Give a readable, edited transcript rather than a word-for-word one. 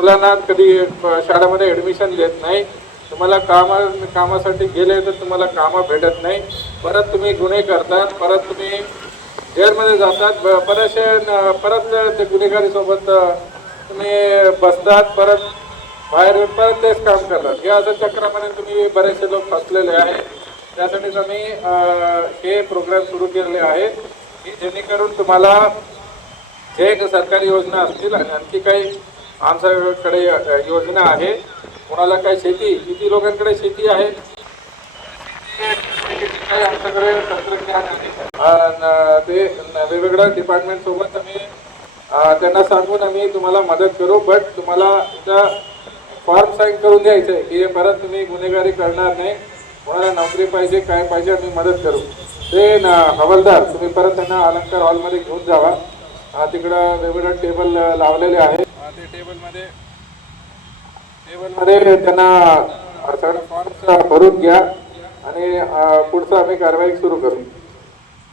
मुलांना कधी शाळेमध्ये ॲडमिशन देत नाही, तुम्हाला कामासाठी गेले तर तुम्हाला कामं भेटत नाही, परत तुम्ही गुन्हे करतात, परत तुम्ही जेलमध्ये जातात, परत ते गुन्हेगारीसोबत तुम्ही बसतात, परत बाहेर येऊन परत तेच काम करतात. या असं चक्रामध्ये तुम्ही बरेचसे लोक फसलेले आहेत. त्यासाठीच आम्ही हे प्रोग्राम सुरू केलेले आहे की जेणेकरून तुम्हाला जे सरकारी योजना असतील आणि आणखी काही आमच्याकडे योजना आहे. कोणाला काय शेती, किती लोकांकडे शेती आहे, काही आमच्याकडे तंत्रज्ञान आहे, ते वेगवेगळ्या डिपार्टमेंट सोबत आम्ही त्यांना सांगून आम्ही तुम्हाला मदत करू. बट तुम्हाला इथं फॉर्म साईन करून द्यायचं आहे की परत तुम्ही गुन्हेगारी करणार नाही, कोणाला नोकरी पाहिजे, काय पाहिजे, आम्ही मदत करू. ते हवालदार तुम्ही परत त्यांना अलंकार हॉलमध्ये घेऊन जावा. तिकडं वेगवेगळे टेबल लावलेले आहेत. ते टेबलमध्ये त्यांना सगळं फॉर्म्स भरून घ्या आणि पुढचं आम्ही कारवाई सुरू करू.